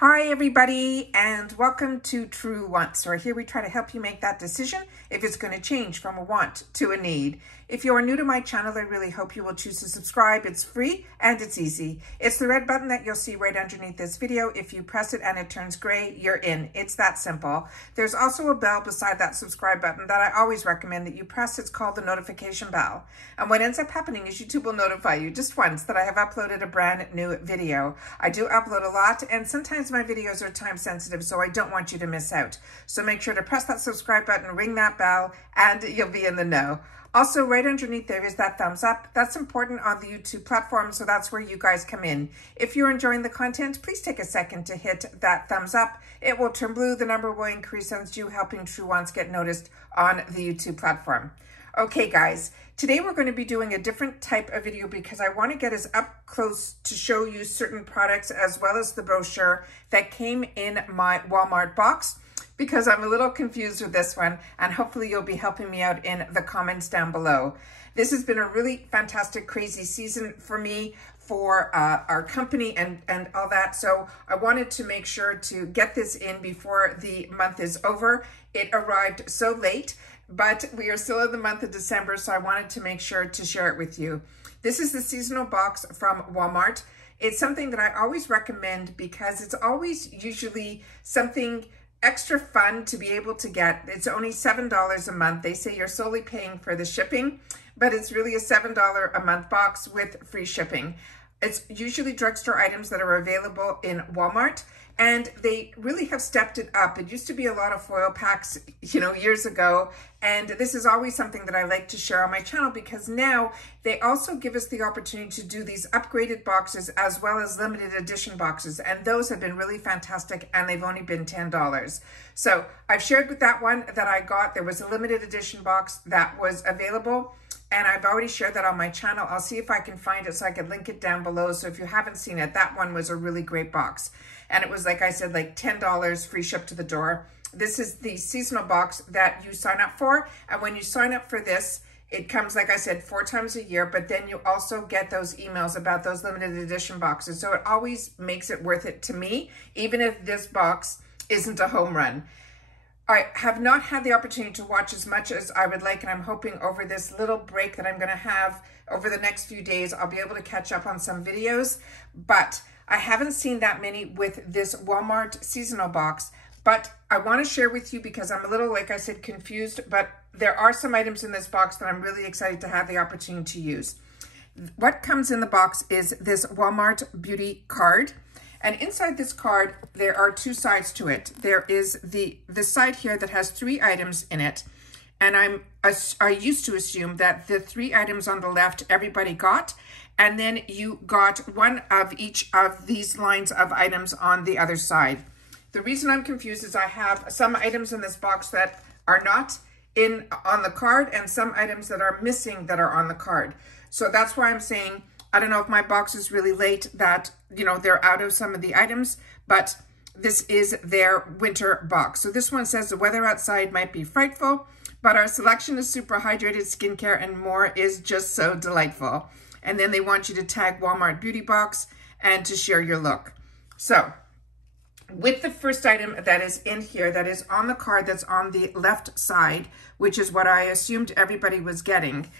Hi everybody, and welcome to True Wants, where here we try to help you make that decision if it's going to change from a want to a need. If you are new to my channel, I really hope you will choose to subscribe. It's free and it's easy. It's the red button that you'll see right underneath this video. If you press it and it turns gray, you're in. It's that simple. There's also a bell beside that subscribe button that I always recommend that you press. It's called the notification bell. And what ends up happening is YouTube will notify you just once that I have uploaded a brand new video. I do upload a lot, and sometimes my videos are time sensitive, so I don't want you to miss out. So make sure to press that subscribe button, ring that bell, and you'll be in the know. Also, right underneath there is that thumbs up. That's important on the YouTube platform, so that's where you guys come in. If you're enjoying the content, please take a second to hit that thumbs up. It will turn blue, the number will increase, and it's you helping True Wants get noticed on the YouTube platform. Okay, guys, today we're going to be doing a different type of video because I want to get us up close to show you certain products as well as the brochure that came in my Walmart box, because I'm a little confused with this one, and hopefully you'll be helping me out in the comments down below. This has been a really fantastic, crazy season for me, for our company and all that. So I wanted to make sure to get this in before the month is over. It arrived so late, but we are still in the month of December, so I wanted to make sure to share it with you. This is the seasonal box from Walmart. It's something that I always recommend because it's always usually something extra fun to be able to get. It's only $7 a month. They say you're solely paying for the shipping, but it's really a $7 a month box with free shipping. It's usually drugstore items that are available in Walmart, and they really have stepped it up. It used to be a lot of foil packs, years ago, and this is always something that I like to share on my channel because now they also give us the opportunity to do these upgraded boxes as well as limited edition boxes, and those have been really fantastic, and they've only been $10. So I've shared with that one that I got. There was a limited edition box that was available, and I've already shared that on my channel. I'll see if I can find it so I can link it down below. So if you haven't seen it, that one was a really great box. And it was, like I said, like $10 free ship to the door. This is the seasonal box that you sign up for. And when you sign up for this, it comes, like I said, 4 times a year, but then you also get those emails about those limited edition boxes. So it always makes it worth it to me, even if this box isn't a home run. I have not had the opportunity to watch as much as I would like, and I'm hoping over this little break that I'm going to have over the next few days, I'll be able to catch up on some videos, but I haven't seen that many with this Walmart seasonal box. But I want to share with you because I'm a little, like I said, confused, but there are some items in this box that I'm really excited to have the opportunity to use. What comes in the box is this Walmart Beauty card. And inside this card, there are 2 sides to it. There is the side here that has 3 items in it. And I used to assume that the 3 items on the left, everybody got. And then you got one of each of these lines of items on the other side. The reason I'm confused is I have some items in this box that are not on the card and some items that are missing that are on the card. So that's why I'm saying, I don't know if my box is really late that, they're out of some of the items, but this is their winter box. So this one says the weather outside might be frightful, but our selection of super hydrated skincare and more is just so delightful. And then they want you to tag Walmart Beauty Box and to share your look. So with the first item that is in here, that is on the card that's on the left side, which is what I assumed everybody was getting,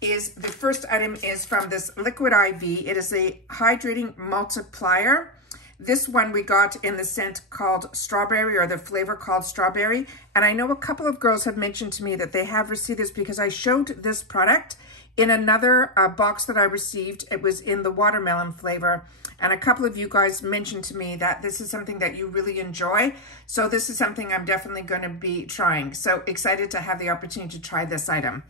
is the first item is from this Liquid IV. It is a hydrating multiplier. This one we got in the scent called strawberry, or the flavor called strawberry. And I know a couple of girls have mentioned to me that they have received this because I showed this product in another box that I received. It was in the watermelon flavor. And a couple of you guys mentioned to me that this is something that you really enjoy. So this is something I'm definitely going to be trying. So excited to have the opportunity to try this item.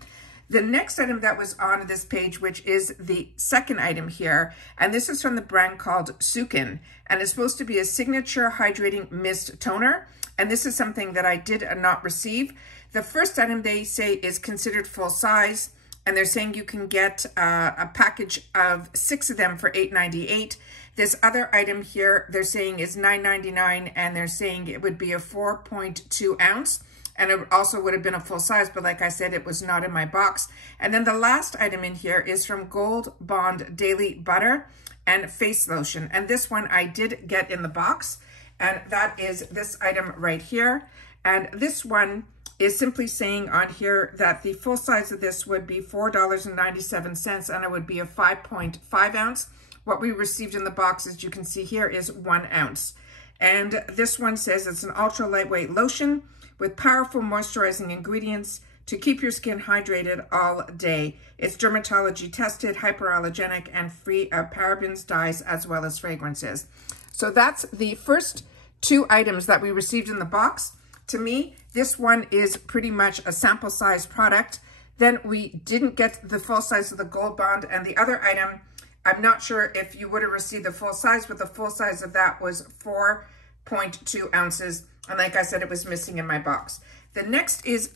The next item that was on this page, which is the second item here, and this is from the brand called Sukin, and it's supposed to be a signature hydrating mist toner, and this is something that I did not receive. The first item they say is considered full size, and they're saying you can get a package of 6 of them for $8.98. This other item here, they're saying is $9.99, and they're saying it would be a 4.2 ounce. And it also would have been a full size, but like I said, it was not in my box. And then the last item in here is from Gold Bond Daily Butter and Face Lotion. And this one I did get in the box. and that is this item right here. And this one is simply saying on here that the full size of this would be $4.97, and it would be a 5.5 ounce. What we received in the box, as you can see here, is 1 ounce. And this one says it's an ultra lightweight lotion with powerful moisturizing ingredients to keep your skin hydrated all day. It's dermatology tested, hyperallergenic, and free of parabens, dyes, as well as fragrances. So that's the first 2 items that we received in the box. To me, this one is pretty much a sample size product. Then we didn't get the full size of the Gold Bond, and the other item, I'm not sure if you would have received the full size, but the full size of that was 4.2 ounces. And like I said, it was missing in my box. The next is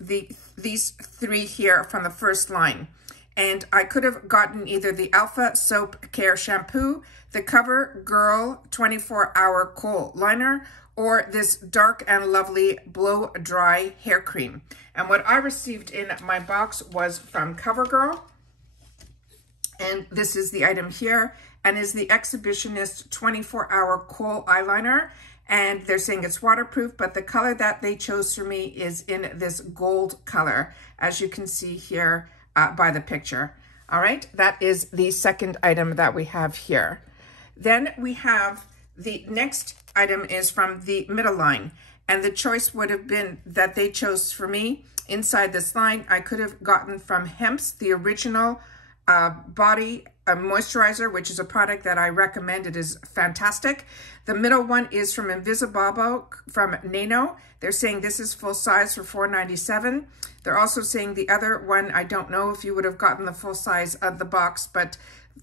these 3 here from the first line. And I could have gotten either the Alpha Soap Care Shampoo, the CoverGirl 24-Hour Kohl Liner, or this Dark and Lovely Blow Dry Hair Cream. And what I received in my box was from CoverGirl. And this is the item here, and is the Exhibitionist 24-Hour Kohl Eyeliner. And they're saying it's waterproof, but the color that they chose for me is in this gold color, as you can see here by the picture. All right, that is the second item that we have here. Then we have the next item is from the middle line, and the choice would have been that they chose for me. Inside this line, I could have gotten from Hemp's, the original body moisturizer, which is a product that I recommend. It is fantastic. The middle one is from Invisibabo from Nano. They're saying this is full size for $4.97. They're also saying the other one, I don't know if you would have gotten the full size of the box, but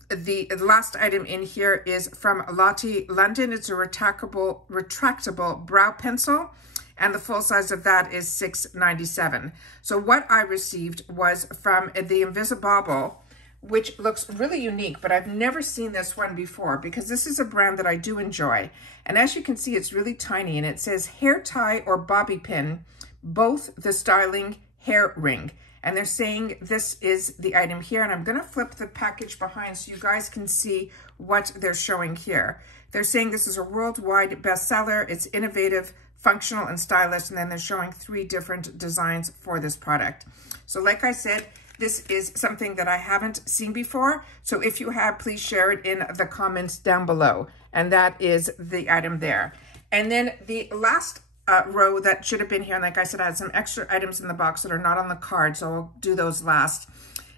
the last item in here is from Lottie London. It's a retractable brow pencil, and the full size of that is $6.97. So what I received was from the Invisibabo, which looks really unique, but I've never seen this one before because this is a brand that I do enjoy. And as you can see, it's really tiny, and it says hair tie or bobby pin, both the styling hair ring. And they're saying this is the item here, and I'm going to flip the package behind so you guys can see what they're showing here. They're saying this is a worldwide bestseller. It's innovative, functional, and stylish, and then they're showing 3 different designs for this product. So like I said, this is something that I haven't seen before. So if you have, please share it in the comments down below. And that is the item there. And then the last row that should have been here, and like I said, I had some extra items in the box that are not on the card, so I'll do those last,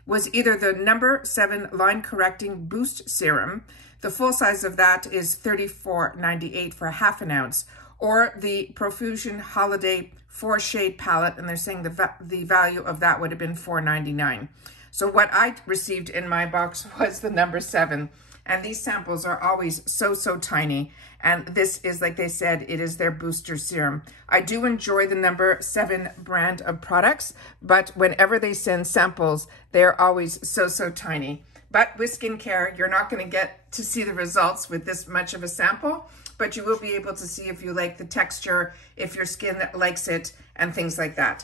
was either the number 7 Line Correcting Boost Serum. The full size of that is $34.98 for ½ an ounce, or the Profusion Holiday 4-shade palette, and they're saying the value of that would have been $4.99. So what I received in my box was the number 7, and these samples are always so tiny, and this is, like they said, it is their booster serum. I do enjoy the number 7 brand of products, but whenever they send samples, they're always so tiny. But with skincare, you're not going to get to see the results with this much of a sample, but you will be able to see if you like the texture, if your skin likes it, and things like that.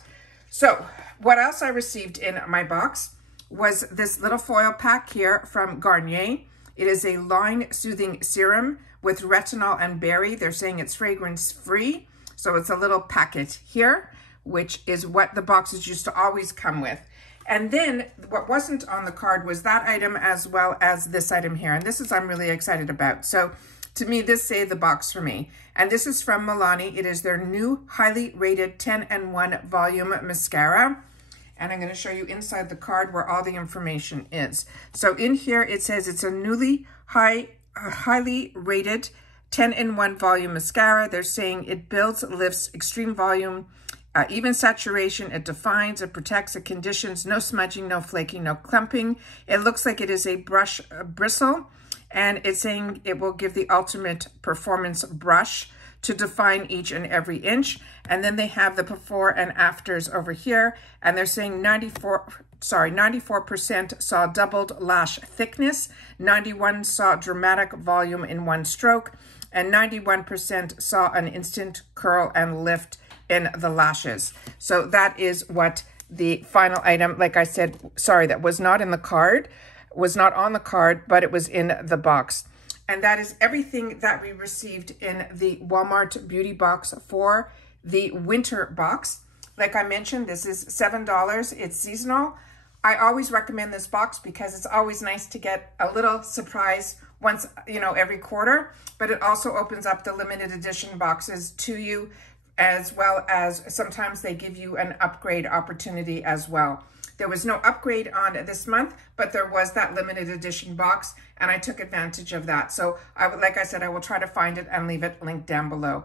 So what else I received in my box was this little foil pack here from Garnier. It is a line soothing serum with retinol and berry. They're saying it's fragrance free. So it's a little packet here, which is what the boxes used to always come with. And then what wasn't on the card was that item as well as this item here. And this is I'm really excited about. So to me, this saved the box for me. And this is from Milani. It is their new highly rated 10-in-1 Volume Mascara. And I'm going to show you inside the card where all the information is. So in here, it says it's a newly highly rated 10-in-1 Volume Mascara. They're saying it builds, lifts, extreme volume, even saturation. It defines, it protects, it conditions, no smudging, no flaking, no clumping. It looks like it is a brush bristle. And it's saying it will give the ultimate performance brush to define each and every inch. And then they have the before and afters over here. And they're saying 94% saw doubled lash thickness, 91% saw dramatic volume in one stroke, and 91% saw an instant curl and lift in the lashes. So that is what the final item, like I said, sorry, that was not in the card, was not on the card, but it was in the box. And that is everything that we received in the Walmart Beauty Box for the winter box. Like I mentioned, this is $7. It's seasonal. I always recommend this box because it's always nice to get a little surprise once, you know, every quarter, but it also opens up the limited edition boxes to you, as well as sometimes they give you an upgrade opportunity as well. There was no upgrade on this month, but there was that limited edition box, and I took advantage of that. So like I said, I will try to find it and leave it linked down below.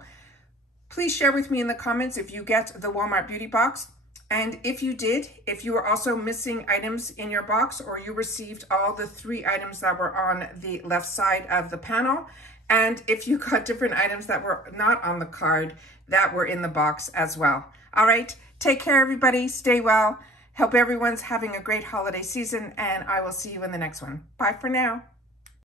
Please share with me in the comments if you get the Walmart Beauty Box. And if you did, if you were also missing items in your box, or you received all the 3 items that were on the left side of the panel, and if you got different items that were not on the card that were in the box as well. All right, take care everybody, stay well. Hope everyone's having a great holiday season, and I will see you in the next one. Bye for now.